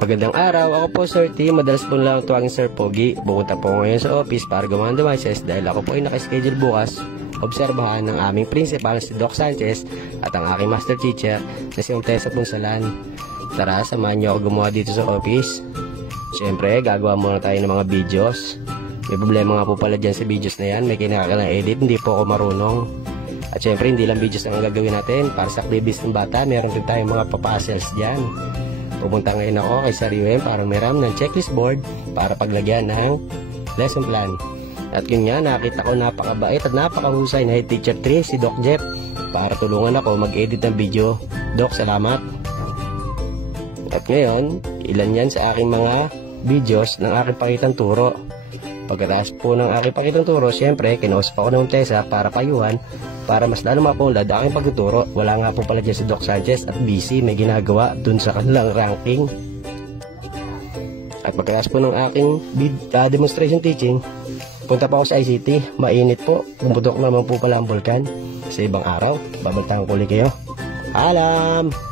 Magandang araw, ako po Sir T. Madalas po lang tuwagin Sir Pogi. Pupunta po ngayon sa office para gumawa ng devices dahil ako po ay nakaschedule bukas obserbahan ng aming principal si Doc Sanchez at ang aking master teacher na si Tessa Punsalan. Tara, samahan niyo ako gumawa dito sa office. Siyempre, gagawa muna tayo ng mga videos. May problema nga po pala dyan sa videos na yan. May kinakailangang edit, hindi po ako marunong. At siyempre, hindi lang videos ang gagawin natin. Para sa activities ng bata, meron din tayong mga papasels dyan. Pupunta ngayon ako kay Sariwen para meram ng checklist board para paglagyan ng lesson plan. At yun nga, nakita ko napakabait at napakahusay na head teacher 3 si Doc Jeff para tulungan ako mag-edit ng video. Doc, salamat. At ngayon, ilan yan sa aking mga videos ng aking pakitang turo. Pagkatapos po ng aking pakitang turo, siyempre, kinausap ako ng Tessa para payuhan para mas lalo mapunlad ang aking pagtuturo. Wala nga po pala dyan si Doc Sanchez at busy, may ginagawa dun sa kanilang ranking. At pagkatapos po ng aking demonstration teaching, punta pa ako sa ICT. Mainit po, bumutok naman po pala ang bulkan. Sa ibang araw, babaltahan ko ulit kayo. Alam!